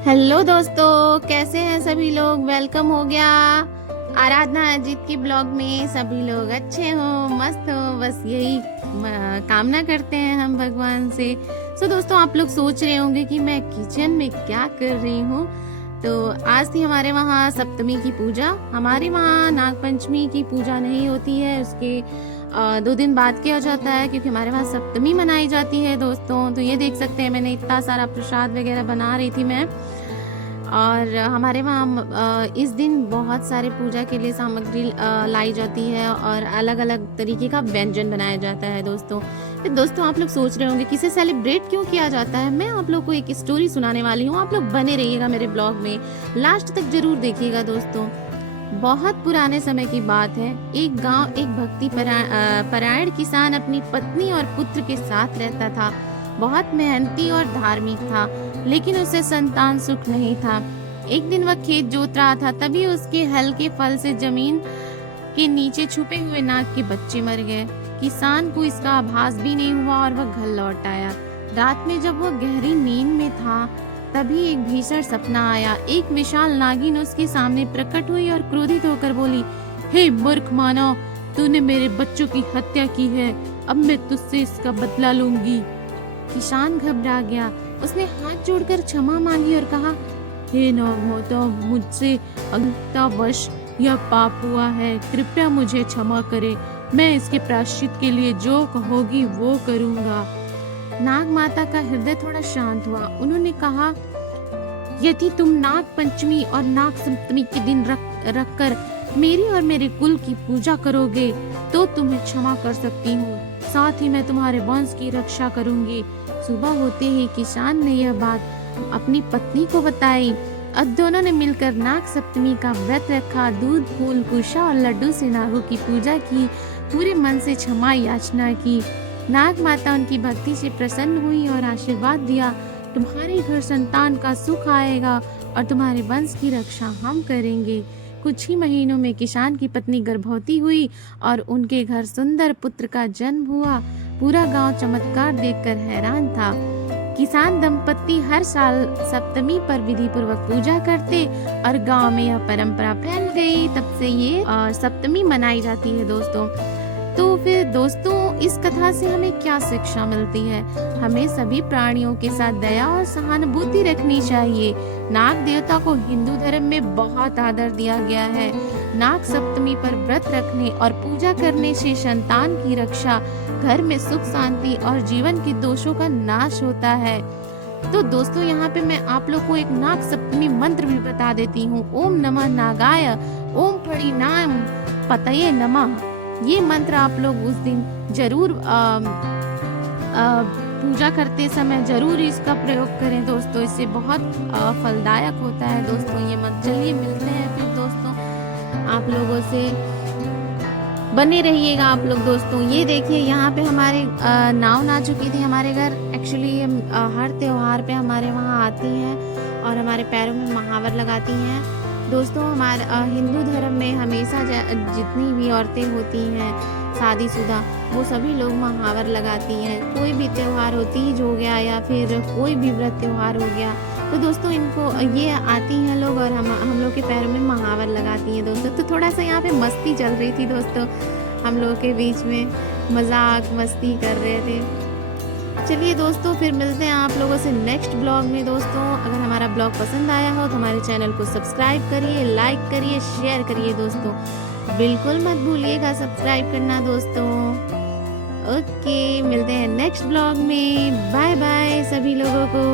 Hello दोस्तों, कैसे हैं सभी लोग। वेलकम हो गया आराधना अजीत की ब्लॉग में। सभी लोग अच्छे हो, मस्त हो, बस यही कामना करते हैं हम भगवान से। दोस्तों, आप लोग सोच रहे होंगे कि मैं किचन में क्या कर रही हूँ। तो आज थी हमारे वहाँ सप्तमी की पूजा। हमारे वहाँ नागपंचमी की पूजा नहीं होती है, उसके 2 दिन बाद किया जाता है, क्योंकि हमारे वहाँ सप्तमी मनाई जाती है दोस्तों। तो ये देख सकते हैं, मैंने इतना सारा प्रसाद वगैरह बना रही थी मैं। और हमारे वहाँ इस दिन बहुत सारे पूजा के लिए सामग्री लाई जाती है और अलग अलग तरीके का व्यंजन बनाया जाता है दोस्तों। फिर दोस्तों, आप लोग सोच रहे होंगे कि इसे सेलिब्रेट क्यों किया जाता है। मैं आप लोग को एक स्टोरी सुनाने वाली हूँ, आप लोग बने रहिएगा मेरे ब्लॉग में, लास्ट तक जरूर देखिएगा दोस्तों। बहुत पुराने समय की बात है। एक गांव एक भक्ति परायण किसान अपनी पत्नी और पुत्र के साथ रहता था। बहुत मेहनती और धार्मिक था, लेकिन उसे संतान सुख नहीं था। एक दिन वह खेत जोत रहा था, तभी उसके हल्के फल से जमीन के नीचे छुपे हुए नाग के बच्चे मर गए। किसान को इसका आभास भी नहीं हुआ और वह घर लौट आया। रात में जब वह गहरी नींद में था, तभी एक भीषण सपना आया। एक विशाल नागिन उसके सामने प्रकट हुई और क्रोधित होकर बोली, हे मूर्ख मानव, तूने मेरे बच्चों की हत्या की है, अब मैं तुझसे इसका बदला लूंगी। किसान घबरा गया। उसने हाथ जोड़कर क्षमा मांगी और कहा, हे नौमोतो, मुझसे अज्ञतावश यह पाप हुआ है, कृपया मुझे क्षमा करे। मैं इसके प्रायश्चित के लिए जो कहोगी वो करूंगा। नाग माता का हृदय थोड़ा शांत हुआ। उन्होंने कहा, यदि तुम नाग पंचमी और नाग सप्तमी के दिन रख कर मेरी और मेरे कुल की पूजा करोगे तो तुम्हें क्षमा कर सकती हूँ, साथ ही मैं तुम्हारे वंश की रक्षा करूंगी। सुबह होते ही किसान ने यह बात अपनी पत्नी को बताई। अब दोनों ने मिलकर नाग सप्तमी का व्रत रखा। दूध, फूल, कुशा और लड्डू से नागों की पूजा की, पूरे मन से क्षमा याचना की। नाग माता उनकी भक्ति से प्रसन्न हुई और आशीर्वाद दिया, तुम्हारे घर संतान का सुख आएगा और तुम्हारे वंश की रक्षा हम करेंगे। कुछ ही महीनों में किसान की पत्नी गर्भवती हुई और उनके घर सुंदर पुत्र का जन्म हुआ। पूरा गांव चमत्कार देखकर हैरान था। किसान दंपत्ति हर साल सप्तमी पर विधि पूर्वक पूजा करते और गांव में यह परंपरा फैल गई। तब से ये सप्तमी मनाई जाती है दोस्तों। तो फिर दोस्तों, इस कथा से हमें क्या शिक्षा मिलती है। हमें सभी प्राणियों के साथ दया और सहानुभूति रखनी चाहिए। नाग देवता को हिंदू धर्म में बहुत आदर दिया गया है। नाग सप्तमी पर व्रत रखने और पूजा करने से संतान की रक्षा, घर में सुख शांति और जीवन के दोषों का नाश होता है। तो दोस्तों, यहाँ पे मैं आप लोग को एक नाग सप्तमी मंत्र भी बता देती हूँ। ओम नमः नागाय, ओम परिणाम पतये नमः। ये मंत्र आप लोग उस दिन जरूर पूजा करते समय जरूर इसका प्रयोग करें दोस्तों। इससे बहुत फलदायक होता है दोस्तों ये मंत्र। चलिए मिलते हैं फिर दोस्तों, आप लोगों से बने रहिएगा आप लोग दोस्तों। ये देखिए, यहाँ पे हमारे नाव ना चुकी थी हमारे घर। एक्चुअली ये हर त्योहार पे हमारे वहाँ आती हैं और हमारे पैरों में महावर लगाती हैं दोस्तों। हमारे हिंदू धर्म में हमेशा जितनी भी औरतें होती हैं शादीशुदा, वो सभी लोग महावर लगाती हैं। कोई भी त्योहार हो, तीज हो गया या फिर कोई भी व्रत त्योहार हो गया, तो दोस्तों इनको ये आती हैं लोग और हम लोग के पैरों में महावर लगाती हैं दोस्तों। तो थोड़ा सा यहाँ पे मस्ती चल रही थी दोस्तों, हम लोग के बीच में मजाक मस्ती कर रहे थे। चलिए दोस्तों, फिर मिलते हैं आप लोगों से नेक्स्ट ब्लॉग में दोस्तों। अगर हमारा ब्लॉग पसंद आया हो तो हमारे चैनल को सब्सक्राइब करिए, लाइक करिए, शेयर करिए दोस्तों। बिल्कुल मत भूलिएगा सब्सक्राइब करना दोस्तों। ओके, मिलते हैं नेक्स्ट ब्लॉग में। बाय बाय सभी लोगों को।